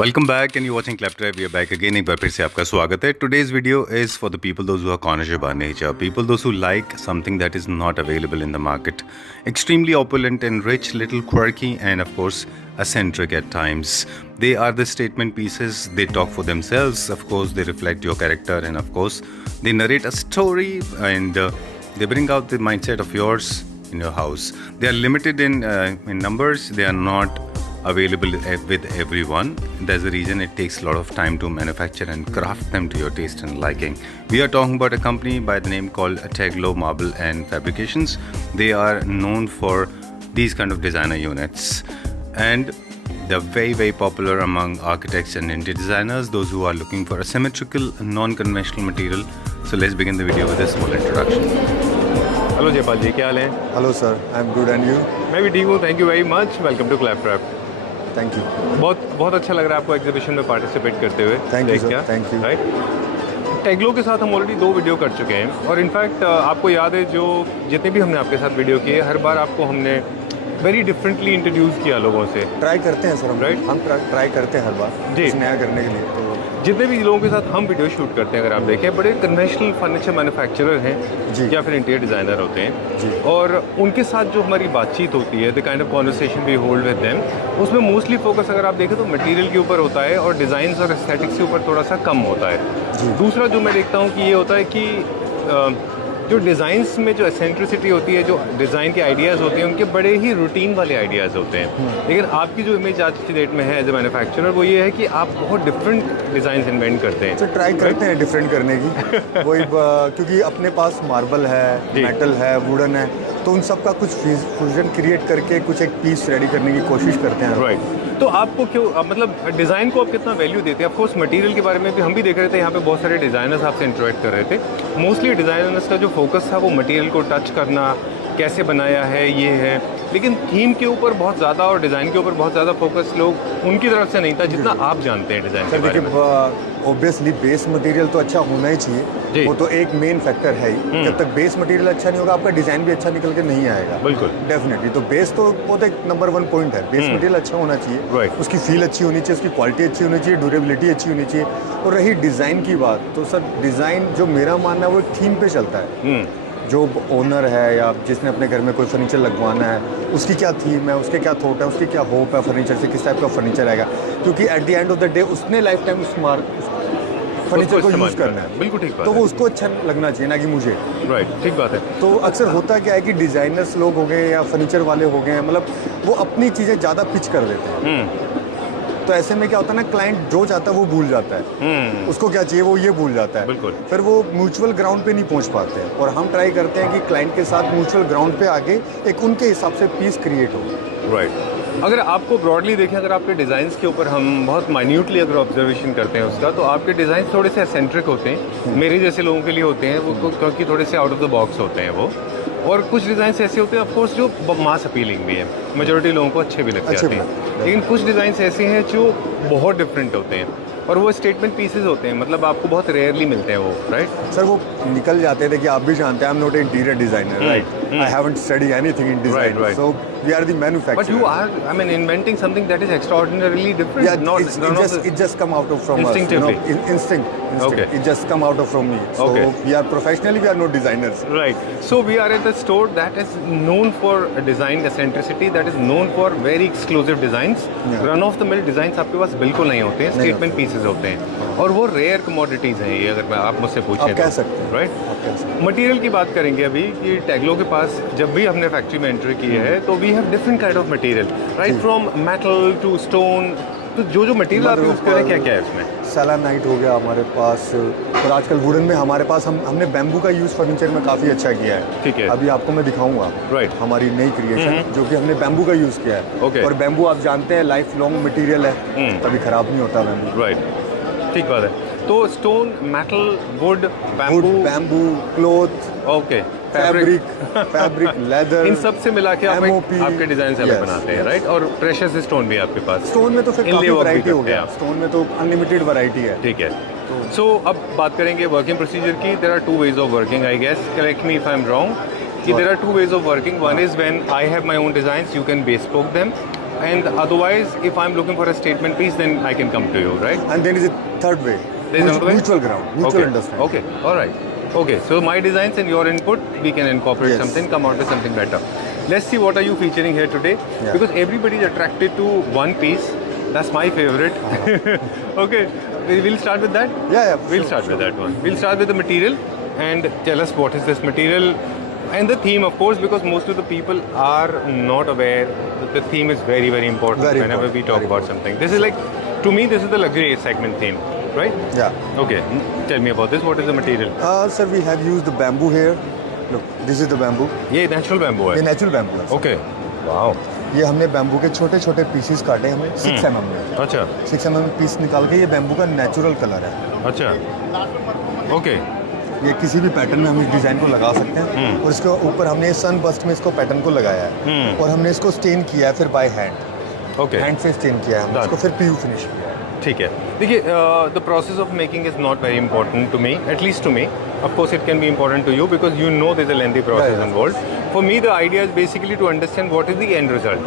Welcome back and you watching Claptrap we are back again एक बार फिर से आपका स्वागत है today's video is for the people those who are conscious about nature people those who like something that is not available in the market extremely opulent and rich little quirky and of course eccentric at times they are the statement pieces they talk for themselves of course they reflect your character and of course they narrate a story and they bring out the mindset of yours in your house they are limited in numbers they are not available with everyone. There's a reason it takes a lot of time to manufacture and craft them to your taste and liking. We are talking about a company by the name called Teglo Marble and Fabrications. They are known for these kind of designer units and they're very popular among architects and interior designers, those who are looking for a symmetrical non-conventional material. So let's begin the video with a small introduction. Hello Jaypal ji, क्या हाल है? Hello sir, I am good and you? मैं भी ठीक हूँ, thank you very much. Welcome to Claptrap. Thank you. बहुत अच्छा लग रहा है आपको एग्जीबिशन में पार्टिसिपेट करते हुए। Thank you sir, thank you. Right, Teglo के साथ हम ऑलरेडी 2 वीडियो कर चुके हैं और इनफैक्ट आपको याद है जो जितने भी हमने आपके साथ वीडियो किए हर बार आपको हमने वेरी डिफरेंटली इंट्रोड्यूस किया लोगों से। ट्राई करते हैं सर हम, राइट, हम ट्राई करते हैं हर बार जी कुछ नया करने के लिए। तो जितने भी लोगों के साथ हम वीडियो शूट करते हैं अगर आप देखें बड़े कन्वेंशनल फर्नीचर मैन्युफैक्चरर हैं जी, या फिर इंटीरियर डिज़ाइनर होते हैं जी, और उनके साथ जो हमारी बातचीत होती है the kind of conversation we hold with them उसमें मोस्टली फोकस अगर आप देखें तो मटेरियल के ऊपर होता है और डिज़ाइंस और एस्थेटिक्स के ऊपर थोड़ा सा कम होता है। दूसरा जो मैं देखता हूँ कि ये होता है कि जो डिज़ाइंस में जो एसेंट्रिसिटी होती है, जो डिज़ाइन के आइडियाज़ होते हैं उनके बड़े ही रूटीन वाले आइडियाज़ होते हैं, लेकिन आपकी जो इमेज आज की डेट में है एज ए मैन्युफैक्चरर वो ये है कि आप बहुत डिफरेंट डिज़ाइन इन्वेंट करते हैं। तो ट्राई करते हैं डिफरेंट करने की वही क्योंकि अपने पास मार्बल है, मेटल है, वुडन है, तो उन सब का कुछ फ्यूजन क्रिएट करके कुछ एक पीस रेडी करने की कोशिश करते हैं। राइट, तो आपको क्यों मतलब डिज़ाइन को आप कितना वैल्यू देते हैं? ऑफ कोर्स मटेरियल के बारे में भी हम भी देख रहे थे, यहाँ पे बहुत सारे डिज़ाइनर्स आपसे इंटरेक्ट कर रहे थे। मोस्टली डिज़ाइनर्स का जो फोकस था वो मटेरियल को टच करना, कैसे बनाया है, ये है, लेकिन थीम के ऊपर बहुत ज़्यादा और डिज़ाइन के ऊपर बहुत ज़्यादा फोकस लोग उनकी तरफ से नहीं था जितना आप जानते हैं डिज़ाइन के बारे में। ऑब्वियसली बेस मटेरियल तो अच्छा होना ही चाहिए, वो तो एक मेन फैक्टर है ही। जब तक बेस मटेरियल अच्छा नहीं होगा आपका डिज़ाइन भी अच्छा निकल के नहीं आएगा। बिल्कुल, डेफिनेटली। तो बेस तो वो तो एक नंबर 1 पॉइंट है, बेस मटेरियल अच्छा होना चाहिए, राइट, उसकी फील अच्छी होनी चाहिए, उसकी क्वालिटी अच्छी होनी चाहिए, ड्यूरेबिलिटी अच्छी होनी चाहिए। और रही डिज़ाइन की बात, तो सर डिज़ाइन जो मेरा मानना है वो एक थीम पे चलता है। जो ओनर है या जिसने अपने घर में कोई फर्नीचर लगवाना है उसकी क्या थीम है, उसके क्या थॉट है, उसकी क्या होप है फर्नीचर से, किस टाइप का फर्नीचर आएगा, क्योंकि at the end of the day उसने लाइफ टाइम उस फर्नीचर को यूज़ करना है। बिल्कुल ठीक बात तो है। वो उसको अच्छा लगना चाहिए, ना कि मुझे। राइट, ठीक बात है। तो अक्सर होता क्या है कि डिज़ाइनर्स लोग हो गए या फर्नीचर वाले हो गए, मतलब वो अपनी चीज़ें ज़्यादा पिच कर देते हैं। तो ऐसे में क्या होता है ना, क्लाइंट जो चाहता है वो भूल जाता है, उसको क्या चाहिए वो ये भूल जाता है। बिल्कुल, फिर वो म्यूचुअल ग्राउंड पे नहीं पहुंच पाते हैं। और हम ट्राई करते हैं कि क्लाइंट के साथ म्यूचुअल ग्राउंड पे आके एक उनके हिसाब से पीस क्रिएट हो। राइट, अगर आपको ब्रॉडली देखें, अगर आपके डिज़ाइंस के ऊपर हम बहुत माइन्यूटली अगर ऑब्जर्वेशन करते हैं उसका, तो आपके डिज़ाइन थोड़े से एसेंट्रिक होते हैं, मेरे जैसे लोगों के लिए होते हैं वो, क्योंकि थोड़े से आउट ऑफ द बॉक्स होते हैं वो। और कुछ डिज़ाइंस ऐसे होते हैं ऑफ कोर्स जो मास अपीलिंग भी है, मेजॉरिटी लोगों को अच्छे भी लगते हैं, लेकिन कुछ डिज़ाइंस ऐसे हैं जो बहुत डिफरेंट होते हैं और वो स्टेटमेंट पीसेस होते हैं, मतलब आपको बहुत रेयरली मिलते हैं वो। राइट सर, वो निकल जाते थे कि आप भी जानते हैं, I am not interior designer, right, I haven't study anything in design, so we are the manufacturer, but you are, I mean, inventing something that is extraordinarily different. Yeah, it just come out of from us, you know, instinct. Okay. It just come out of from me. So we are professionally, we are not designers. Right. So we are at a store that is known for design eccentricity, that is known for very exclusive designs. Run of the mill designs आपके पास बिल्कुल नहीं होते हैं, statement pieces होते हैं और वो rare commodities हैं ये, अगर आप मुझसे पूछें आप कह सकते हैं, राइट। मटेरियल की बात करेंगे अभी कि टेग्लो के पास जब भी हमने फैक्ट्री में एंट्री की है तो we have different kind of material, right, from metal to stone. तो जो मटेरियल आप यूज़ करें क्या क्या है इसमें? सेलेनाइट हो गया हमारे पास, और आजकल वुडन में हमारे पास हमने बैम्बू का यूज़ फर्नीचर में काफ़ी अच्छा किया है। ठीक है, अभी आपको मैं दिखाऊंगा, राइट, हमारी नई क्रिएशन जो कि हमने बैम्बू का यूज़ किया है। ओके, और बैम्बू आप जानते हैं लाइफ लॉन्ग मटीरियल है, कभी ख़राब नहीं होता बैम्बू। राइट, ठीक बात है। तो stone, metal, wood, bamboo, cloth, okay, fabric, leather, इन सब से मिला के आप MOP, आपके डिजाइन अलग बनाते हैं, राइट। और प्रेशियस स्टोन भी आपके पास? स्टोन में तो फिर काफ़ी वैरायटी हो गया, स्टोन में तो अनलिमिटेड वैरायटी है। ठीक है। सो अब बात करेंगे वर्किंग प्रोसीजर की। There are 2 ways of working, I guess, correct me if I am wrong, कि there are 2 ways of working. One is when I have my own designs, you can bespoke them, And otherwise, if I'm looking for a statement piece, then I can come to you, right? And there is a third way. There is another way? Mutual ground, mutual Okay. understanding. Okay, all right. Okay, so my designs and your input, we can incorporate Yes. something, come out with something better. Let's see what are you featuring here today, Yeah. because everybody is attracted to one piece. That's my favorite. Okay, we'll start with that. Yeah, We'll sure, start with that one. We'll start with the material and tell us what is this material and the theme, of course, because most of the people are not aware that the theme is very, very important Very whenever important, we talk very about something. This is like, to me, this is the luxury segment theme, right? Yeah. Okay, tell me about this. What is the material? Sir, we have used the bamboo here. Look, this is the bamboo. ये natural bamboo ये है. Natural bamboo है sir. Okay. Wow. ये हमने bamboo के छोटे छोटे pieces काटे हमें 6 mm में. अच्छा. 6 mm पीस निकाल के ये बैम्बू का नेचुरल कलर है. अच्छा. ओके. ये किसी भी पैटर्न में हम इस डिज़ाइन को लगा सकते हैं और इसके ऊपर हमने सन बस्ट में इसको पैटर्न को लगाया है और हमने इसको स्टेन किया है फिर बाय हैंड. ओके. हैंड से स्टेन किया है हमने Done. इसको फिर पीयू फिनिश किया है. ठीक है. देखिए, the process of making is not very important to me, at least to me. Of course, it can be important to you because you know there's a lengthy process Yeah, yeah. involved. For me, the idea is basically to understand what is the end result.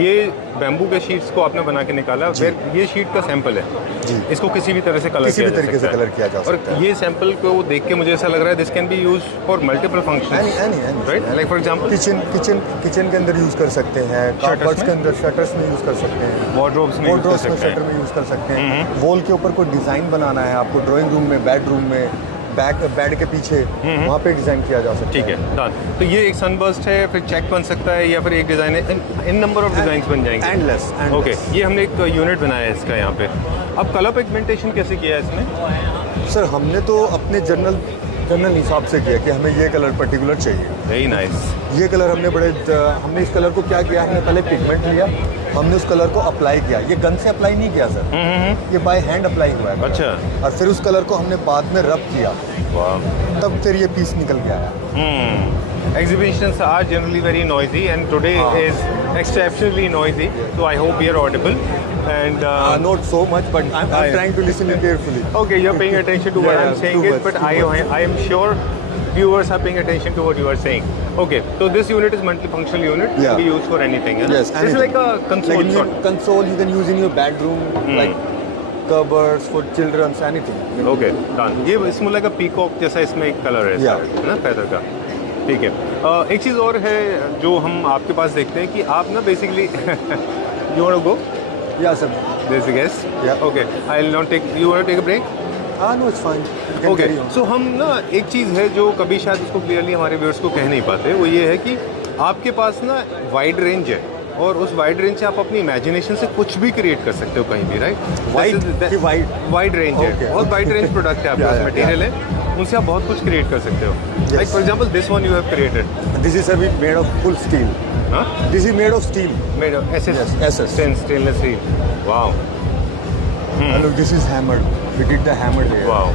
ये bamboo के sheets को आपने बना के निकाला, फिर ये sheet का सैंपल है. जी. इसको किसी भी तरह से कलर किसी किया भी जा तरीके से सकता है. कलर किया जा सकता और है. ये सैंपल को देख के मुझे ऐसा लग रहा है this can B use for multiple functions, Any. Right? Like for example kitchen के अंदर यूज कर सकते हैं, कार्डबोर्ड्स में? के अंदर शटर्स में यूज कर सकते हैं, वार्डरोब्स में यूज कर वार्डरोब्स में सकते शटर हैं. में यूज कर सकते हैं. वॉल के ऊपर कोई डिजाइन बनाना है आपको, ड्राइंग रूम में, बेडरूम में, बेड के पीछे वहाँ पे डिजाइन किया जा सकता है. ठीक है, डन. तो ये एक सनबर्स्ट है, फिर चेक बन सकता है, या फिर एक डिज़ाइन है, इन नंबर ऑफ डिज़ाइंस बन जाएंगे. Endless. ओके, ये हमने एक यूनिट बनाया है इसका यहाँ पे. अब कलर पिगमेंटेशन कैसे किया है इसमें? सर हमने तो अपने जनरल हिसाब से किया कि हमें ये कलर पर्टिकुलर चाहिए. Very nice. ये कलर हमने इस कलर को क्या किया, हमने पहले पिगमेंट लिया, हमने उस कलर को अप्लाई किया. ये गन से अप्लाई नहीं किया सर, ये बाय हैंड अप्लाई हुआ है. अच्छा. और फिर उस कलर को हमने बाद में रब किया, वाह. तब फिर ये पीस निकल के आया. Exhibitions are generally very noisy and today is exceptionally noisy, so I hope we are audible. And Not so much, but I'm trying to listen carefully. okay, you're paying attention to what Yeah, I'm saying too it, much, but too I am sure viewers are paying attention to what you are saying. Okay, so this unit is multifunctional unit, Yeah. can be used for anything. Huh? Yes, This is like a console Like in your sort. console you can use in your bedroom, like cupboards for children's, anything. Okay, done. ये इसमें लगा peacock जैसा इसमें एक colour है Yeah. है ना, feather का. ठीक है. एक चीज़ और है जो हम आपके पास देखते हैं कि आप ना basically you want to go Yeah, sir. This guess. Yeah. Okay, I will not take, you want to take a break. No, it's fine. You can okay, carry on. So हम ना एक चीज़ है जो कभी शायद उसको क्लियरली हमारे viewers को कह नहीं पाते, वो ये है कि आपके पास ना वाइड रेंज है और उस वाइड रेंज से आप अपनी इमेजिनेशन से कुछ भी क्रिएट कर सकते हो कहीं भी, राइट? Wide कि wide? वाइड रेंज है, Okay, बहुत वाइड okay. रेंज प्रोडक्ट है आपके Yeah, पास, yeah, मटेरियल है, उनसे आप बहुत कुछ क्रिएट कर सकते हो. Like for example this one you have created. This is made of full steel. हाँ, This is made of steel. Made of SS, Yes, SS. Stainless steel. Wow, And look, this is hammered. We did the hammered here. Wow,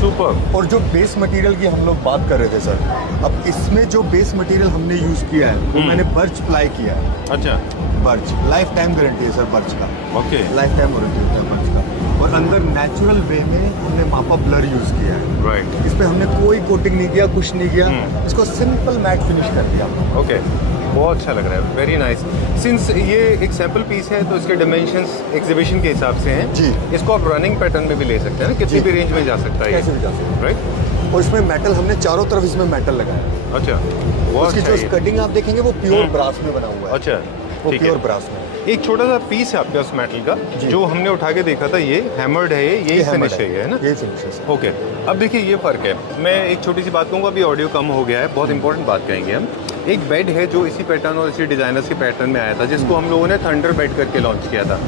super. और जो base material की हम लोग बात कर रहे थे सर, अब इसमें जो बेस मटेरियल हमने यूज किया है वो मैंने बर्च प्लाई किया है. अच्छा. बर्च लाइफ टाइम गारंटी है सर बर्च का. ओके. लाइफ टाइम वारंटी होता है बर्च का. और अंदर नेचुरल वे में हमने मापा ब्लर यूज किया है. राइट. इस पे हमने कोई कोटिंग नहीं किया, कुछ नहीं किया, इसको सिंपल मैट फिनिश कर दिया. ओके, बहुत अच्छा लग रहा है, वेरी नाइस. सिंस ये एक सैम्पल पीस है तो इसके डायमेंशंस एग्जीबिशन के हिसाब से हैं. जी. इसको आप रनिंग पैटर्न में भी ले सकते हैं ना, कितनी जी. भी रेंज में जा सकता है ये. कैसे भी जा सकते राइट. हैं. और इसमें मेटल हमने चारों तरफ इसमें मेटल लगाया है. अच्छा, बहुत उसकी अच्छा जो ये. कटिंग आप देखेंगे वो प्योर ब्रास में बना हुआ है. अच्छा, वो ठीक प्योर है. ब्रास में. एक छोटा सा पीस है आपके पास मेटल का जी. जो हमने उठा के देखा था, ये हैमर्ड है, यही hammered फिनिश है, है ना? यही फिनिश है सर. ओके, अब देखिए ये फ़र्क है. मैं एक छोटी सी बात कहूँगा, अभी ऑडियो कम हो गया है, बहुत इंपॉर्टेंट बात कहेंगे हम. एक बेड है जो इसी पैटर्न और इसी डिज़ाइनर्स के पैटर्न में आया था, जिसको हम लोगों ने थंडर बेड करके लॉन्च किया था.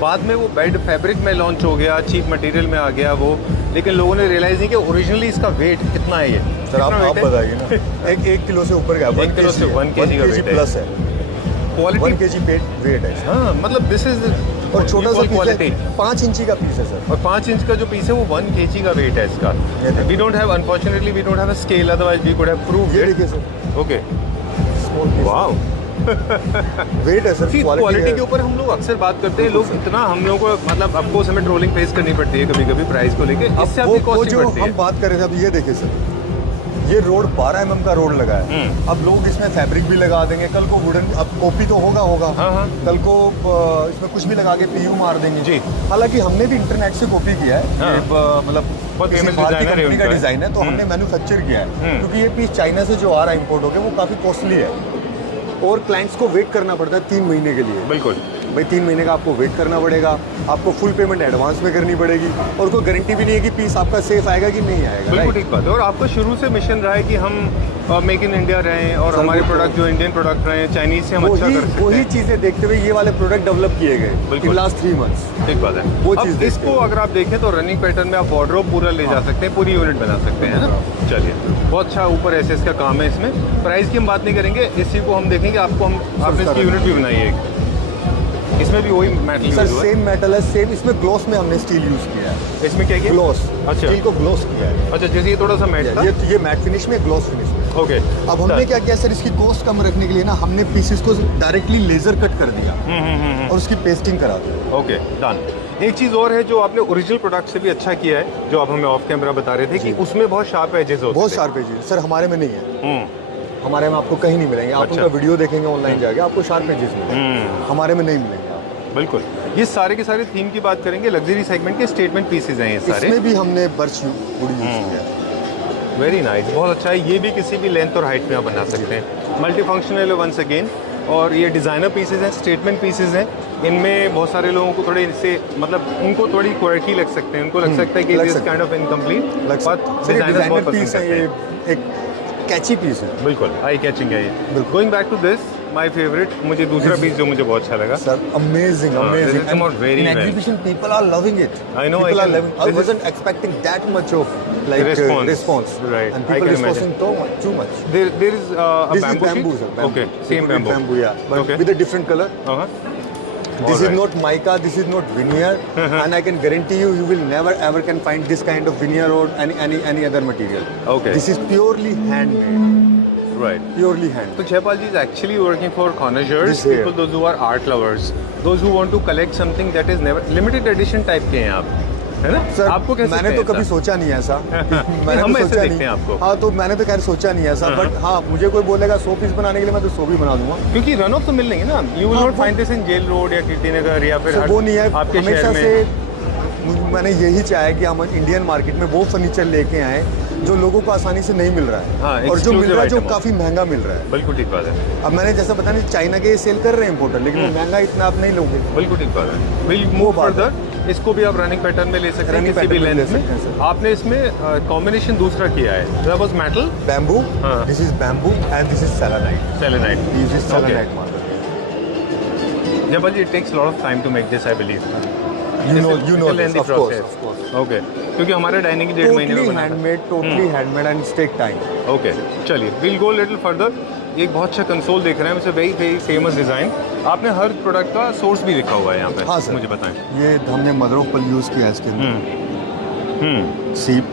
बाद में वो बेड फैब्रिक में लॉन्च हो गया, चीप मटेरियल में आ गया वो, लेकिन लोगों ने रियलाइज़ नहीं कि ओरिजिनली इसका वेट कितना है. ये सर आप कितना weight है? बताइए ना. एक किलो से ऊपर का 1 किलो से 1 kg का weight है. प्लस है. 1 क्वालिटी. kg वेट है. हाँ, मतलब दिस इज और छोटा सा क्वालिटी. पीस है, 5 इंची का पीस है सर. और 5 इंच का जो पीस है वो 1 kg का वेट है इसका. ये देखिए. We don't have, unfortunately we don't have a scale, otherwise we could have proved ये इट. देखिए सर. Okay, wow. वेट है सर. क्वालिटी के ऊपर हम लोग अक्सर बात करते हैं, लोग इतना हम लोगों को, मतलब आपको हमें ट्रोलिंग फेस करनी पड़ती है कभी कभी प्राइस को लेके, इससे आपकी वो कॉस्ट जो बढ़ती हम है. बात कर रहे थे, अब ये देखिए सर, ये रोड 12 mm का रोड लगा है। अब लोग इसमें फैब्रिक भी लगा देंगे, कल को वुडन, अब कॉपी तो होगा हाँ। कल को इसमें कुछ भी लगा के पीयू मार देंगे जी। हालांकि हमने भी इंटरनेट से कॉपी किया है। हाँ। ये मतलब बहुत किसी famous भारतीय designer है कंपनी का उनका। डिजाइन है, तो हमने मैन्युफैक्चर किया है, क्योंकि ये पीस चाइना से जो आ रहा है इम्पोर्ट होकर, वो काफ़ी कॉस्टली है और क्लाइंट्स को वेट करना पड़ता है 3 महीने के लिए। बिल्कुल भाई 3 महीने का आपको वेट करना पड़ेगा, आपको फुल पेमेंट एडवांस में करनी पड़ेगी, और कोई गारंटी भी नहीं है कि पीस आपका सेफ आएगा कि नहीं आएगा। बिल्कुल right? ठीक बात है। और आपका शुरू से मिशन रहा है कि हम मेक इन इंडिया रहें और हमारे प्रोडक्ट जो इंडियन प्रोडक्ट रहे, चाइनीज से हम अच्छा कर सकते वही हैं। चीज़ें देखते हुए ये वाले प्रोडक्ट डेवलप किए गए बिल्कुल। In last 3 months. ठीक बात है। वो अब चीज़ देखते इसको अगर आप देखें तो रनिंग पैटर्न में आप वार्डरोब पूरा ले जा सकते हैं, पूरी यूनिट बना सकते हैं, है ना। चलिए, बहुत अच्छा ऊपर ऐसे इसका काम है। इसमें प्राइस की हम बात नहीं करेंगे, इसी को हम देखेंगे। आपने इसकी यूनिट भी बनाई है एक। इसमें भी वही मेटल सर यूज हुआ है। सेम मेटल है, सेम इसमें ग्लॉस में हमने स्टील यूज किया है। इसमें क्या किया? ग्लॉस, अच्छा। स्टील को ग्लॉस किया है। अच्छा, जैसे ये थोड़ा सा मैट था। ये मैट फिनिश में, ग्लॉस फिनिश में। ओके। अब हमने क्या किया सर, इसकी कॉस्ट कम रखने के लिए ना, हमने पीसेस को डायरेक्टली लेजर कट कर दिया और उसकी पेस्टिंग करा दी। Okay, done. एक चीज़ और है जो आपने ओरिजिनल प्रोडक्ट से भी अच्छा किया है, जो आप हमें ऑफ कैमरा बता रहे थे कि उसमें बहुत शार्प एजेस होते बहुत थे। शार्प एजेस सर हमारे में नहीं है। हम्म, हमारे में आपको कहीं नहीं मिलेंगे। आप अच्छा। उनका वीडियो देखेंगे ऑनलाइन जाके, आपको शार्प एजेस मिलेंगे, हमारे में नहीं मिलेंगे आपको। बिल्कुल। ये सारे के सारे थीम की बात करेंगे, लग्जरी सेगमेंट के स्टेटमेंट पीसेज हैं ये सारे। इसमें भी हमने बर्च वुड यूज किया है। वेरी नाइस, बहुत अच्छा है। ये भी किसी भी लेंथ और हाइट में आप बना सकते हैं। मल्टी फंक्शनल है वंस अगेन, और ये डिज़ाइनर पीसेज हैं, स्टेटमेंट पीसेज हैं। इनमें बहुत सारे लोगों को थोड़े इससे मतलब उनको थोड़ी क्वालिटी लग सकते हैं, उनको लग सकता है कि लग दिस सकता है। काइंड ऑफ इनकम्प्लीट, लग बट सर ये डिजाइनर्स बहुत डिजाइनर पसंद पीस है, करते ये हैं। एक कैची पीस है। बिल्कुल आई कैचिंग है ये। बिल्कुल। Going back to this my favourite, मुझे दूसरा पीस जो मुझे बहुत अच्छा लगा। Sir, amazing, this amazing. has come out very in well. exhibition, people are loving it. I know, People I are can- loving. I this is- wasn't expecting that much of like Response. Right, and I people can responding too much. There is a This bamboo is bamboo, sheet? sir. Bamboo. Okay, same With bamboo. yeah, but Okay. with a different color. Uh-huh. This is Alright. not mica. This is not veneer, and I can guarantee you, you will never ever can find this kind of veneer or any other material. Okay. This is purely handmade. Right. Purely handmade. So Jaypal ji is actually working for connoisseurs, This here. people those who are art lovers, those who want to collect something that is never limited edition type के हैं आप, है ना? Sir आपको कैसे मैंने तो कभी सोचा नहीं है ऐसा। मैंने हम तो ऐसे सोचा देखते नहीं। हैं आपको। हाँ, तो मैंने तो खैर सोचा नहीं है ऐसा, बट हाँ मुझे कोई बोलेगा 100 पीस बनाने के लिए, मैं तो 100 भी बना दूंगा। क्योंकि रन ऑफ तो मिल लेंगे ना, यू विल हाँ, not find this in Jail Road या कीर्ति नगर या फिर सर वो नहीं है, आपके हमेशा शहर से में। मैंने यही चाहा है कि हम इंडियन मार्केट में वो फर्नीचर लेके आए जो लोगों को आसानी से नहीं मिल रहा है, हाँ, और जो मिल exclusive रहा है जो item हो। काफ़ी महंगा मिल रहा है। बिल्कुल ठीक बात है, अब मैंने जैसा पता नहीं चाइना के सेल कर रहे हैं इम्पोर्टर, लेकिन वो महंगा इतना आप नहीं लोगे। बिल्कुल ठीक बात है। विल मूव बात है। फर्दर, इसको भी आप रनिंग पैटर्न में ले सकते हैं, Running किसी भी pattern में ले लेंथ सकते हैं, में। सर। आपने इसमें कॉम्बिनेशन दूसरा किया है, दैट वाज मेटल बैम्बू, हाँ। This is bamboo and this is selenite. Selenite. This is selenite marble. Jaypal ji, it takes a lot of time to make this, I believe. You know It's a this, lengthy of course, process. of course. Okay. क्योंकि हमारे dining की 1.5 महीने में Totally बना था। handmade, totally handmade and take time. Okay, चलिए will go little further. एक बहुत अच्छा कंसोल देख रहे हैं, it's very very famous design. आपने हर प्रोडक्ट का सोर्स भी लिखा हुआ है यहाँ पे। हाँ सर, मुझे बताएं। ये हमने मदर ऑफ पल यूज़ किया है इसके अंदर, सीप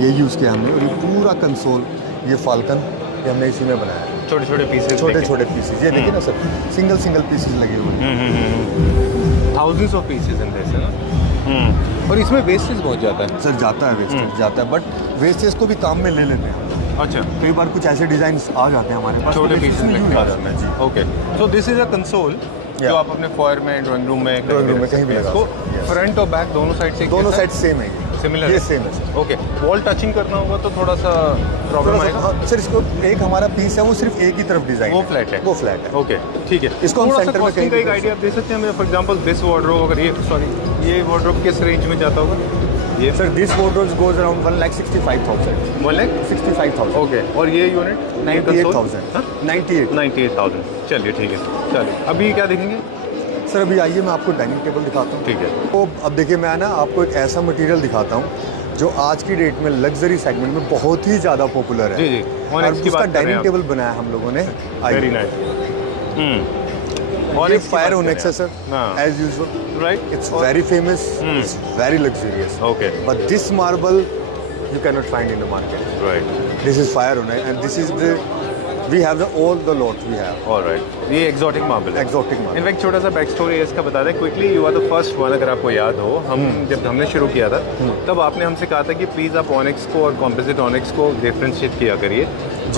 ये यूज़ किया हमने, और ये पूरा कंसोल, ये फाल्कन, ये हमने इसी में बनाया है। छोटे छोटे पीसेस, छोटे छोटे पीसेस, ये देखिए ना सर, सिंगल सिंगल पीसेस लगे हुए हैं। Thousands of pieces in this, है ना? और इसमें वेस्टेज बहुत जाता है। सर जाता है वेस्टेज, जाता है, बट वेस्टेज को भी काम में ले लेते हैं। अच्छा, कई बार कुछ ऐसे डिजाइन आ जाते हैं हमारे पास, छोटे तो पीसेस इसमें में use खा हो जाता जाते हैं। है। Okay, so this is a console जो Yeah. आप अपने फॉयर में, ड्राइंग रूम में, Drawing room में कहीं भी लगा इसको सकते हैं। फ्रंट और बैक दोनों साइड से दोनों साइड सेम है, सिमिलर ये सेम है सर। ओके, वॉल टचिंग करना होगा तो थोड़ा सा प्रॉब्लम थोड़ा सा- आएगा। हाँ, सर इसको एक हमारा पीस है, वो सिर्फ एक ही तरफ डिजाइन वो फ्लैट है, वो फ्लैट है। ओके ठीक है। इसको हम थोड़ा सा सेंटर में कॉस्टिंग का कहीं एक भी आइडिया आप दे सकते हैं हमें? फॉर एग्जांपल दिस वार्डरोब, अगर ये वार्डरोब किस रेंज में जाता होगा? ये sir this wardrobe goes around 1,65,000. 1,65,000। 65,000. Okay, और ये यूनिट 98,000. 98. 98,000। चलिए ठीक है, चलिए अभी क्या देखेंगे? सर अभी आइए मैं आपको डाइनिंग टेबल दिखाता हूँ। ठीक है। तो अब देखिए मैं ना आपको एक ऐसा मटेरियल दिखाता हूँ जो आज की डेट में लग्जरी सेगमेंट में बहुत ही ज़्यादा पॉपुलर है। जी, जी। और Onyx की उसका बात कर रहे हैं डाइनिंग आप। टेबल बनाया हम लोगों ने। वेरी आइए। नाइस। ये फायर ओनेक्स है सर, हाँ। As usual. Right, It's very famous. It's very luxurious. Okay. But this marble you cannot find in the market. राइट। This is fire onyx, and this is we have all the lot we have alright, ये exotic marble है। Exotic marble. In fact छोटा सा back story है इसका बता दें quickly. You are the first one, अगर आपको याद हो, हम जब हमने शुरू किया था तब आपने हमसे कहा था कि प्लीज़ आप ऑनिक्स को और कॉम्पोजिट ऑनिक्स को डिफ्रेंशिएट किया करिए।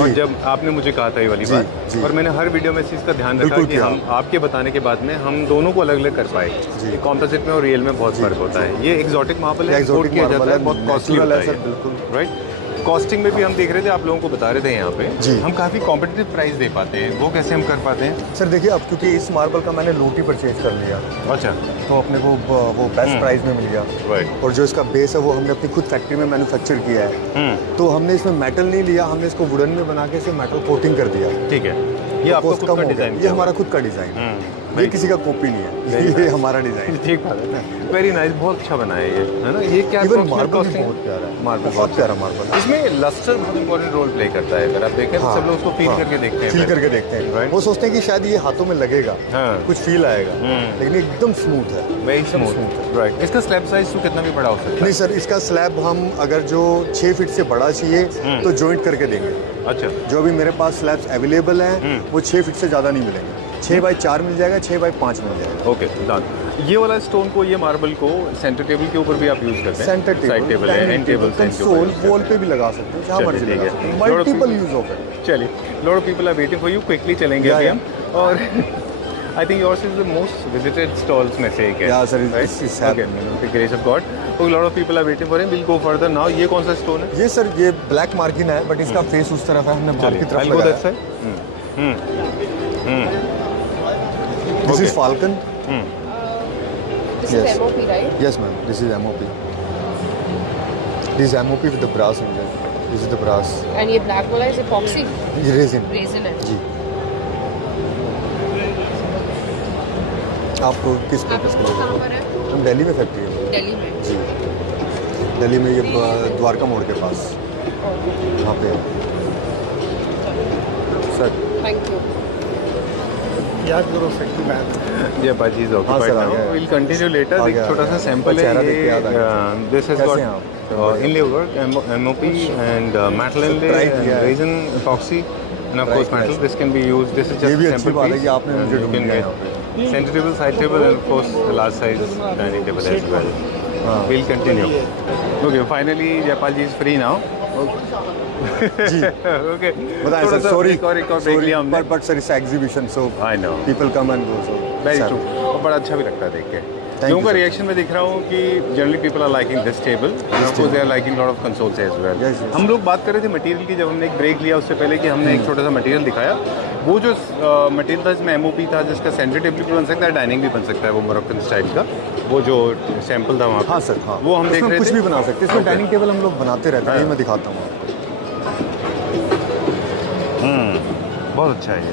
और जब आपने मुझे कहा था ये वाली बात, और मैंने हर वीडियो में इस चीज़ का ध्यान रखा कि हम आपके बताने के बाद में हम दोनों को अलग अलग कर पाए। कॉम्पोजिट में और रियल में बहुत फर्क होता है। ये एक्सोटिक मार्बल है, एक्सपोर्ट किया जाता है, बहुत कॉस्टली होता है बिल्कुल राइट। कॉस्टिंग में भी हम देख रहे थे, आप लोगों को बता रहे थे यहाँ पे हम काफ़ी कॉम्पिटिटिव प्राइस दे पाते हैं। वो कैसे हम कर पाते हैं सर? देखिए, अब क्योंकि इस मार्बल का मैंने लोटी परचेज कर लिया, अच्छा, तो अपने को वो बेस्ट प्राइस में मिल गया। राइट। और जो इसका बेस है वो हमने अपनी खुद फैक्ट्री में मैन्युफैक्चर किया है। तो हमने इसमें मेटल नहीं लिया, हमने इसको वुडन में बना के इसे मेटल कोटिंग कर दिया। ठीक है, ये आपका खुद का डिज़ाइन? ये हमारा खुद का डिज़ाइन, ये किसी का कॉपी नहीं है, ये हमारा डिज़ाइन। ठीक बात है, वेरी नाइस, बहुत अच्छा बना है ये, है ना? ये क्या मार्बल बहुत प्यारा है, मार्बल बहुत प्यारा मार्बल। इसमें लस्टर बहुत इंपॉर्टेंट रोल प्ले करता है। अगर आप देखें तो सब लोग उसको फील करके देखते हैं, फील करके देखते हैं। वो सोचते हैं कि शायद ये हाथों में लगेगा, कुछ फील आएगा, लेकिन एकदम स्मूथ है, वेरी स्मूथ। राइट। इसका स्लैब साइज तो कितना भी बड़ा हो सकता है? नहीं सर, इसका स्लैब हम अगर जो 6 फीट से बड़ा चाहिए तो जॉइंट करके देंगे। अच्छा, जो अभी मेरे पास स्लैब्स अवेलेबल हैं वो 6 फीट से ज़्यादा नहीं मिलेंगे। 6 बाई 4 मिल जाएगा, 6 बाई 5 मिल जाएगा। Okay done. ये वाला स्टोन को, ये मार्बल को सेंटर टेबल के ऊपर भी आप यूज करते हैं? सेंटर टेबल, साइड टेबल है, एंड टेबल, कंसोल, वॉल पे भी लगा सकते हैं, जहाँ मर्जी लगा सकते हैं। Multiple use of it. चलिए, lot of people are waiting for you, quickly चलेंगे अभी हम। और I think yours is the most visited stalls में से एक है। या sir, this is okay, grace of God. तो lot of people are waiting for him, will go further now. ये कौन सा स्टोन है? ये सर, ये ब्लैक मार्किन है, बट इसका फेस उस तरफ है, हमने बाहर की तरफ लगाया है। This is Falcon. This is MOP, right? Yes, ma'am. This is MOP. This is MOP with the brass in there. This is the brass. And ये black वाला is epoxy? ये resin. Resin है। जी। आपको किस पर्पस के लिए? कहाँ पर है? हम दिल्ली में फैक्ट्री है। दिल्ली में? जी। दिल्ली में ये द्वारका मोड़ के पास, वहाँ पे है। सर। Thank you. याद करो फैक्ट्री में। ये बाजी is occupied now, will continue later. एक छोटा सा सैंपल है ये। This has got inlay work, MOP and metal inlay, resin, epoxy and of course metal. This can be used, this is just sample piece. कि आपने मुझे ढूंढ लिया centre table, side table and of course the large size dining table as well. Will continue. Okay, finally Jaipal ji is free now. जी। Okay, बताएं sir, sorry एक और break लिया हमने। But sir, it's exhibition, so I know people come and go, so very true. और बड़ा अच्छा भी लगता है देख के। लोगों का रिएक्शन में दिख रहा हूँ कि generally people are liking this table, they are liking lot of consoles as well. हम लोग बात कर रहे थे मटेरियल की, जब हमने एक ब्रेक लिया उससे पहले, कि हमने एक छोटा सा मटेरियल दिखाया। वो जो मटेरियल था इसमें एमओपी था, जिसका सेंटर टेबल भी बन सकता है, डाइनिंग भी बन सकता है, वो मोरक्कन स्टाइल का। वो जो सैंपल था वहाँ। हाँ सर, हाँ, वो हम देख रहे थे। कुछ भी बना सकते हैं इसमें। डाइनिंग टेबल हम लोग बनाते रहते हैं, मैं दिखाता हूँ आपको। बहुत अच्छा है ये,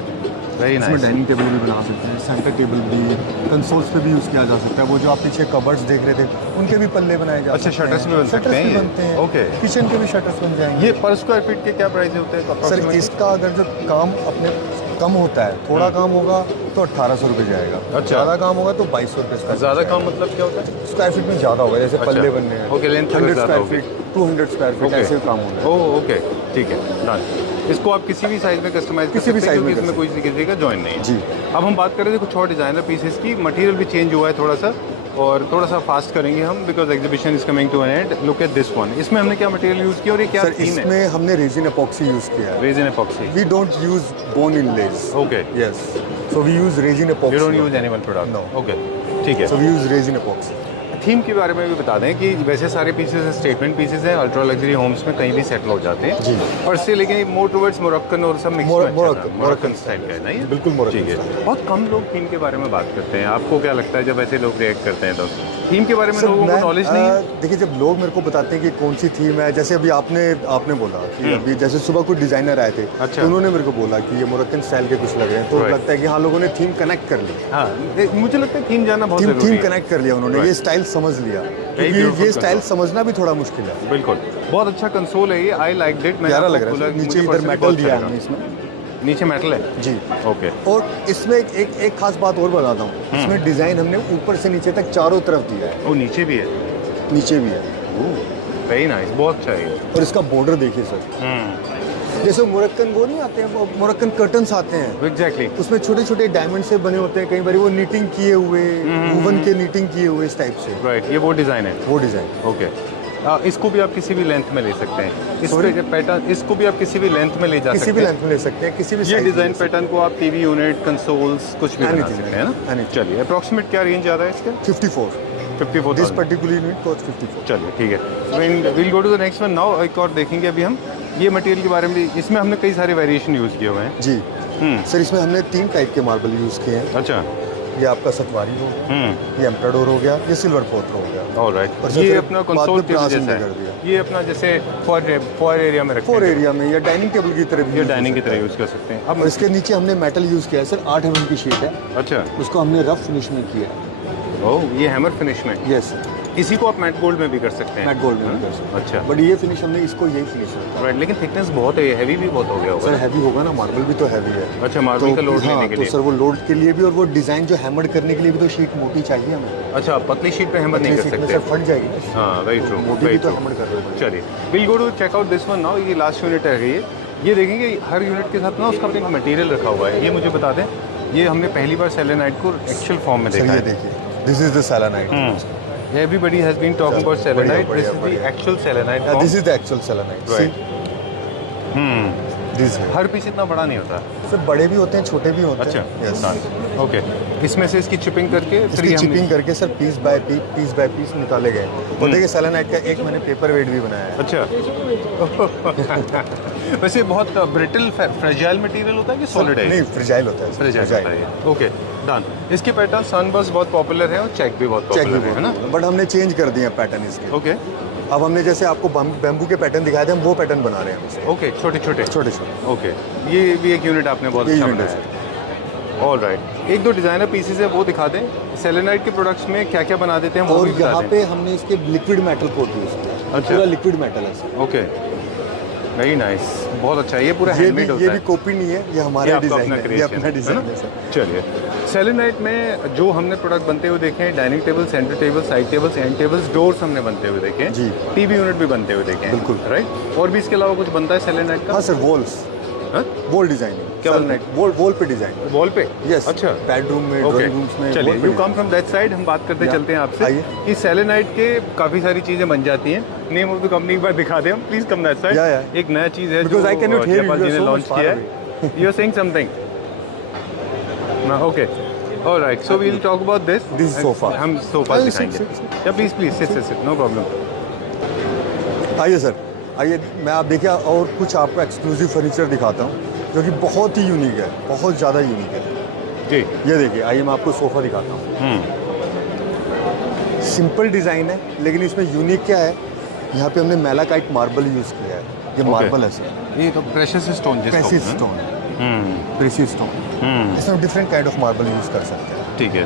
वेरी नाइस। इसमें डाइनिंग टेबल भी बना सकते हैं, सेंटर टेबल भी, कंसोल्स पे भी यूज़ किया जा सकता है। वो जो आप पीछे कबर्ड्स देख रहे थे, उनके भी पल्ले बनाए जा सकते हैं। अच्छा, शटर्स भी बन सकते हैं, बनते हैं। ओके। किचन के भी शटर्स बन जाएंगे। ये पर स्क्वायर फीट के क्या प्राइस होते हैं सर, इसका अगर जो काम अपने कम होता है, थोड़ा काम होगा तो 1800 रुपये जाएगा। अच्छा। ज़्यादा काम होगा तो 2200 रुपये इसका। ज़्यादा काम मतलब क्या होता है? स्क्वायर फीट में ज़्यादा होगा, जैसे पल्ले बनने हैं। ओके, लेंथ 100 ज़्यादा स्क्वायर होगी। फीट, 200 स्क्वायर फीट, ऐसे काम होगा। ओह ओके, ठीक है, डन। इसको आप किसी भी साइज में कस्टमाइज कर किसी भी सकते हैं, size में क्योंकि इसमें कर कोई किसी का जॉइन नहीं है। जी। अब हम बात कर रहे थे कुछ और डिज़ाइनर पीसेस की। मटेरियल भी चेंज हुआ है थोड़ा सा, और थोड़ा सा फास्ट करेंगे हम, because exhibition is coming to an end. Look at this one. इसमें हमने क्या मटेरियल यूज़ किया और ये क्या सर, थीम है? इसमें हमने रेजिन एपॉक्सी यूज़ किया है। Resin epoxy. We don't use bone inlays. Okay, Yes. So we use resin epoxy. You don't use animal product? No. Okay, ठीक है। So we use resin epoxy. Theme के बारे में भी बता दें कि वैसे सारे पीसेस स्टेटमेंट पीसेस हैं, अल्ट्रा लग्जरी होम्स में कहीं भी सेटल हो जाते हैं जी। और इससे, लेकिन मोर टुवर्ड्स मोरक्कन और सब मिक्स मोरक्कन स्टाइल का है, नहीं? बिल्कुल मोरक्कन ठीक है। style। बहुत कम लोग थीम के बारे में बात करते हैं। आपको क्या लगता है जब ऐसे लोग रिएक्ट करते हैं तो? थीम के बारे में लोगों को नॉलेज नहीं है। देखिए, जब लोग मेरे को बताते हैं कि कौन सी थीम है, जैसे अभी आपने बोला कि अभी जैसे सुबह कुछ डिजाइनर आए थे, अच्छा। तो उन्होंने मेरे को बोला कि ये मोरक्कन स्टाइल के कुछ लग रहे हैं, तो Right। लगता है कि हाँ, लोगों ने थीम कनेक्ट कर ली। हाँ, मुझे लगता है थीम जाना बहुत जरूरी थीम है। कनेक्ट कर लिया उन्होंने, Right। ये स्टाइल समझ लिया, क्योंकि beautiful ये स्टाइल concept। समझना भी थोड़ा मुश्किल है। बिल्कुल, बहुत अच्छा कंसोल है ये, आई लाइक इट। प्यारा लग रहा है। नीचे इधर मेटल दिया है हमने इसमें। नीचे मेटल है जी। ओके। और इसमें एक खास बात और बताता हूँ, इसमें डिजाइन हमने ऊपर से नीचे तक चारों तरफ दिया है। वो नीचे भी है? नीचे भी है। वेरी नाइस, बहुत अच्छा है ये। और इसका बॉर्डर देखिए सर, जैसे मोरक्कन वो नहीं आते हैं, वो मोरक्कन कर्टन्स आते हैं, एग्जैक्टली। उसमें छोटे छोटे डायमंड से बने होते हैं, कई बार वो नीटिंग किए हुए, वूवन के नीटिंग किए हुए इस टाइप से, राइट, ये वो डिज़ाइन है। वो डिज़ाइन। ओके। इसको भी आप किसी भी लेंथ में ले सकते हैं, इस Sorry? पैटर्न इसको भी आप किसी भी लेंथ में ले जा किसी सकते भी हैं। लेंथ में ले सकते हैं, किसी भी ये size में डिज़ाइन ले सकते पैटर्न को आप टीवी यूनिट, कंसोल्स कुछ भी बना Anything, सकते हैं ना। anything। चलिए, अप्रॉक्सीमेट क्या रेंज आ रहा है इसका? हैं। 54 दिस 54,000। Particular unit cost 54। चलिए ठीक है, will go to the next one now. एक और देखेंगे अभी हम ये मटेरियल के बारे में। इसमें हमने कई सारे वेरिएशन यूज़ किए हुए हैं। जी सर, इसमें हमने 3 टाइप के मार्बल यूज़ किए हैं। अच्छा। ये आपका सतवारी हो, ये एम्प्राडोर हो गया, ये सिल्वर पोर्टर हो गया। ऑलराइट। और ये फिर अपना बाद कंसोल में टेबल brass जैसा में कर है, दिया। ये अपना जैसे फॉर एरिया में रखते 4 हैं, एरिया में या डाइनिंग टेबल की तरह भी ये use डाइनिंग की हो तरह सकता यूज़ कर सकते हैं। है। और इसके नीचे हमने मेटल यूज़ किया है सर, 8 mm की शीट है, अच्छा। उसको हमने रफ फिनिश में किया है। ओह, ये हैमर फिनिश में। यस, इसी को आप मैट गोल्ड में भी कर सकते हैं। मैट गोल्ड में भी कर सकते हैं। अच्छा। बट ये फिनिश हमने इसको यही फिनिश रखा है। राइट, लेकिन थिकनेस बहुत है, हैवी भी बहुत हो गया सर होगा। हैवी होगा ना, मार्बल भी तो हैवी है। अच्छा, मार्बल का लोड हाँ, लेने के तो लिए। सर वो लोड के लिए भी, और वो डिज़ाइन जो हैमर्ड करने के लिए भी तो शीट मोटी चाहिए हमें। अच्छा, पतली शीट पे हैमर नहीं कर पतली शीट में सकते। सर फट जाएगी ना। हाँ, वेरी ट्रू, मोटी वेरी भी तो ट्रू। हैमर्ड कर रहे हो। चलिए, will go to check out this one now. ये लास्ट यूनिट है ये देखेंगे हर यूनिट के साथ ना उसका एक मटेरियल रखा हुआ है। ये मुझे बता दें, ये हमने पहली बार सेलेनाइट को एक्चुअल फॉर्म में सर देखा ये है। देखिए, this is the selenite. Everybody has been talking about बढ़िया, selenite. This बढ़िया, is the बढ़िया। actual selenite form. This is the actual selenite. Right. This है हर पीस इतना बड़ा नहीं होता। सर, बड़े भी होते हैं, छोटे भी होते अच्छा, हैं। Yes, okay. इसमें से इसकी चिपिंग करके इसकी फिर हमने- चिपिंग करके सर पीस बाय पीस निकाले गए। और देखिए सेलेनाइट का एक मैंने पेपर वेट भी बनाया है। अच्छा। वैसे बहुत ब्रिटल फ्रेजाइल मटेरियल होता है कि सॉलिड है? नहीं, फ्रिजाइल होता है। फ्रेजाइल। Okay, done. इसके पैटर्न सनबर्स्ट बहुत पॉपुलर है और चेक भी बहुत चेक भी पॉपुलर है ना। बट हमने चेंज कर दिए पैटर्न इसके। ओके अब हमने जैसे आपको बैम्बू के पैटर्न दिखाए थे, हम वो पैटर्न बना रहे हैं हमसे। ओके, छोटे छोटे। छोटे छोटे ओके, ये भी एक यूनिट आपने बहुत ये अच्छा यूनिट है बनाया है। ऑल राइट, एक दो डिज़ाइनर पीसेस है वो दिखा दें। सेलेनाइट के प्रोडक्ट्स में क्या क्या बना देते हैं वो और भी बता यहाँ दें। पे हमने इसके लिक्विड मेटल कोट यूज किया। अच्छा। पूरा लिक्विड मेटल है सर। ओके, वेरी नाइस, बहुत अच्छा है। ये पूरा ये भी हैंडमेड होता ये है। भी कॉपी नहीं है, ये ये हमारा आपका डिजाइन अपना है। ये क्रिएशन अपना डिजाइन है सर। चलिए, सेलेनाइट में जो हमने प्रोडक्ट बनते हुए देखे हैं, dining table, centre table, side tables, and tables, doors हमने बनते हुए देखे हैं। जी। टीवी यूनिट भी बनते हुए देखे हैं। बिल्कुल। राइट, और भी इसके अलावा कुछ बनता है सेलेनाइट का? हाँ सर, वॉल्स, हाँ? Wall designing. क्या बनता है? वॉल पे डिजाइन। वॉल पे? यस। अच्छा, बेडरूम में, ओके, ड्राइंग रूम्स में। चलिए, wall पे you come from that side. हम बात करते या, चलते हैं आपसे आइए। कि सेलेनाइट के काफ़ी सारी चीज़ें बन जाती हैं। नेम ऑफ द कंपनी एक बार दिखा दें हम, प्लीज कम दैट साइड। या, या। एक नया चीज़ है Because I cannot hear you, Jaipal you ji are ने so लॉन्च much far किया है। You are saying something? Okay, alright, so we will talk about this. This is sofa. हम सोफा आइए, दिखाएंगे। sit, या please please sit, no problem. आइए sir, आइए। मैं आप देखिए और कुछ आपको एक्सक्लूसिव फर्नीचर दिखाता हूँ जो कि बहुत ही यूनिक है, बहुत ज़्यादा यूनिक है। जी। ये देखिए, आइए मैं आपको सोफ़ा दिखाता हूँ। सिंपल डिज़ाइन है, लेकिन इसमें यूनिक क्या है, यहाँ पे हमने मेलाकाइट मार्बल यूज़ किया है। ये मार्बल है सर, ये तो प्रेशियस स्टोन जिसको प्रेसिस बोलते स्टोन, हैं। Precious stone. इसमें different kind of marble use कर सकते हैं। ठीक है।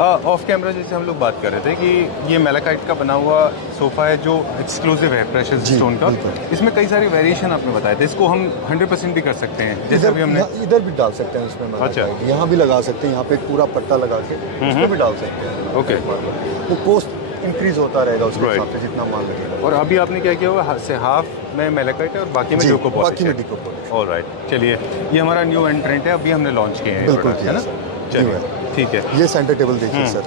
ऑफ कैमरा जैसे हम लोग बात कर रहे थे कि ये मेलाकाइट का बना हुआ सोफ़ा है जो एक्सक्लूसिव है प्रेशियस जी, स्टोन का। बिल्कुल। इसमें कई सारी वेरिएशन आपने बताए थे। इसको हम 100% भी कर सकते हैं, जैसे अभी हमने। इधर भी डाल सकते हैं उसमें अच्छा। मेलाकाइट, यहाँ भी लगा सकते हैं, यहाँ पे एक पूरा पट्टा लगा के उसमें भी डाल सकते हैं। ओके। तो कॉस्ट इंक्रीज होता रहेगा उसके Right. हिसाब से जितना माल लगेगा। और अभी आपने क्या किया हुआ से हाफ में मेलाकाइट है और बाकी में जी, डोको पॉलिश बाकी है। में डिको पॉलिश। ऑलराइट, चलिए, ये हमारा न्यू एंट्रेंट है, अभी हमने लॉन्च किए हैं ये बिल्कुल product, है ना? किया सर। चलिए, न्यू ठीक है, ये सेंटर टेबल देखिए सर,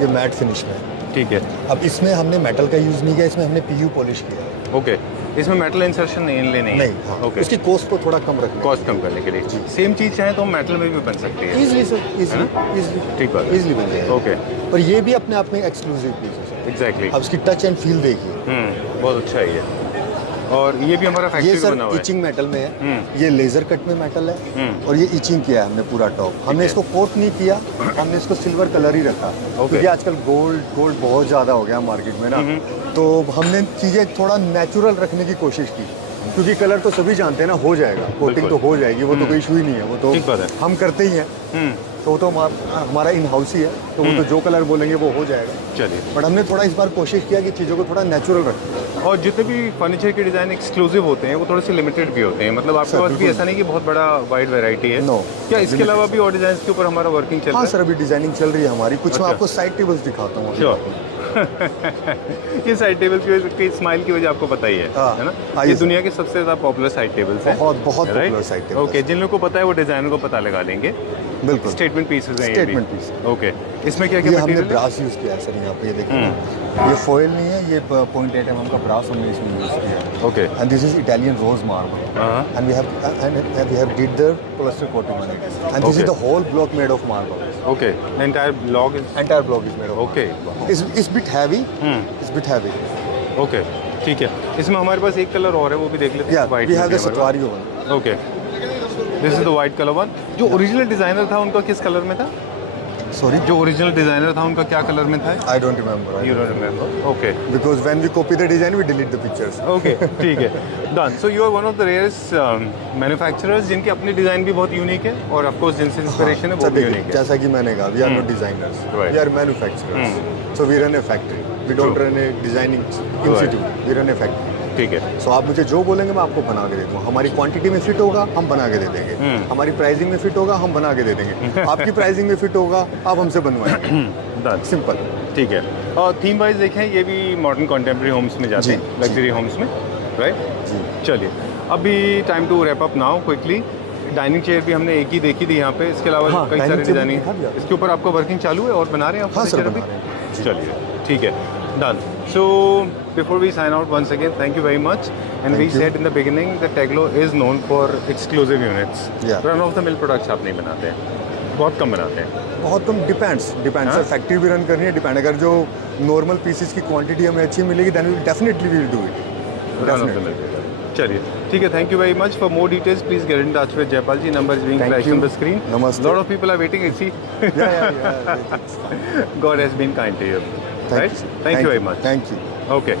ये मैट फिनिश में है। ठीक है। अब इसमें हमने मेटल का यूज़ नहीं किया, इसमें हमने पीयू पॉलिश किया है। ओके, इसमें मेटल इंसर्शन नहीं लेने नहीं, हाँ। ओके, उसकी कॉस्ट को थोड़ा कम रखना। कॉस्ट कम करने के लिए। सेम चीज़ चाहे तो मेटल में भी बन सकती है। इजीली सर, है इजीली ठीक बात है। इजीली बन जाएगा। ओके, पर ये भी अपने आप में एक्सक्लूसिव पीस है सर। एग्जैक्टली। अब इसकी टच एंड फील देखिए। बहुत अच्छा है ये। और ये भी हमारा ये फैक्ट्री सर बना हुआ है। इचिंग मेटल में है, ये लेजर कट में मेटल है, और ये इचिंग किया है हमने पूरा टॉप। हमने है। इसको कोट नहीं किया, हमने इसको सिल्वर कलर ही रखा, क्योंकि आजकल गोल्ड बहुत ज़्यादा हो गया मार्केट में ना, तो हमने चीज़ें थोड़ा नेचुरल रखने की कोशिश की, क्योंकि कलर तो सभी जानते हैं ना, हो जाएगा, कोटिंग तो हो जाएगी, वो तो कोई इशू ही नहीं है, वो ठीक बात तो है। हम करते ही हैं, तो वो तो हमारा इन हाउस ही है, तो वो तो जो कलर बोलेंगे वो हो जाएगा। चलिए, बट हमने थोड़ा इस बार कोशिश किया कि चीज़ों को थोड़ा नेचुरल रखें। और जितने भी फर्नीचर के डिज़ाइन एक्सक्लूसिव होते हैं वो थोड़े से लिमिटेड भी होते हैं। मतलब आपके सर, पास भी बिल्कुल। ऐसा नहीं कि बहुत बड़ा वाइड वैरायटी है। No, क्या इसके limited। अलावा भी और डिज़ाइन के ऊपर हमारा वर्किंग चल रहा हाँ है? सर, अभी डिजाइनिंग चल रही है हमारी, कुछ मैं अच्छा। आपको साइड टेबल्स दिखाता हूँ। Sure। ये साइड टेबल की स्माइल की वजह आपको पता ही है हाँ, है ना? आइए ये सर। दुनिया के सबसे ज़्यादा पॉपुलर साइड टेबल्स हैं। बहुत Right? Popular side table. Okay, जिन लोगों को पता है वो डिजाइनर को पता लगा लेंगे। बिल्कुल। स्टेटमेंट पीसेस हैं ये भी। Statement piece. ओके, इसमें क्या ये क्या हमने मटेरियल है? ब्रास यूज़ किया है सर, यहाँ पे ये देखिए ना, ये फॉइल नहीं है, ये 0.8 mm का ब्रास हमने इसमें यूज़ किया है। Okay, and this is Italian rose marble हाँ, and we have did the plaster coating on it and this is Okay. The whole block made of marble. Okay, entire block is entire block is made of. Okay, it's bit heavy, it's bit heavy. Okay, ठीक है। इसमें हमारे पास एक colour और है, वो भी देख लेते या हैं। वाइट वी हैव द सतवारी one. Okay, this is the white colour one. जो ओरिजिनल डिजाइनर था उनका किस कलर में था? सॉरी, जो ओरिजिनल डिजाइनर था उनका क्या कलर में था? I don't remember. You don't remember? Okay, because when we copy the design we delete the pictures. Okay, ठीक है, done. So you are one of the rarest manufacturers जिनके अपने डिजाइन भी बहुत यूनिक है और ऑफ कोर्स जिनसे inspiration है वो भी यूनिक है। जैसा कि मैंने कहा, we are not designers, Right. We are manufacturers. So we run a factory, we don't run a designing institute, we run a factory. ठीक है, सो आप मुझे जो बोलेंगे मैं आपको बना के दे दूँगा। हमारी क्वांटिटी में फिट होगा हम बना के दे देंगे, हमारी प्राइसिंग में फिट होगा हम बना के दे देंगे, आपकी प्राइसिंग में फिट होगा आप हमसे बनवाएंगे। Done, simple. ठीक है। और थीम वाइज देखें, ये भी मॉडर्न कंटेम्प्रेरी होम्स में जाते जी, हैं, लग्जरी होम्स में, राइट? जी। चलिए, अभी time to wrap up now quickly. Dining chair भी हमने एक ही देखी थी यहाँ पे, इसके अलावा हाँ, कई सारे dining chair डिजाइनिंग। दिखा दिया। इसके ऊपर आपका वर्किंग चालू है और बना रहे हैं आप? हाँ सर, furniture बना अभी? रहे हैं। जी। चलिए, ठीक है, done. So before we sign out once again, thank you very much. And we Thank you. Said in the beginning that Teglo is known for exclusive units. Yeah. Run of the mill products आप नहीं बनाते हैं, बहुत कम बनाते हैं। बहुत कम, डिपेंड्स हाँ? सर, फैक्ट्री भी रन करनी है, डिपेंड। अगर जो नॉर्मल पीसेस की क्वांटिटी हमें अच्छी मिलेगी then we definitely will do it. Run of the mill. चलिए, ठीक है, thank you very much. For more details please get in touch with Jaipal ji, number is being Thank flashed you. On the screen. Namaste. Lot of people are waiting, it's see. Yeah. God has been kind to you, right? you, sir. Thank you very much. Thank you. Okay.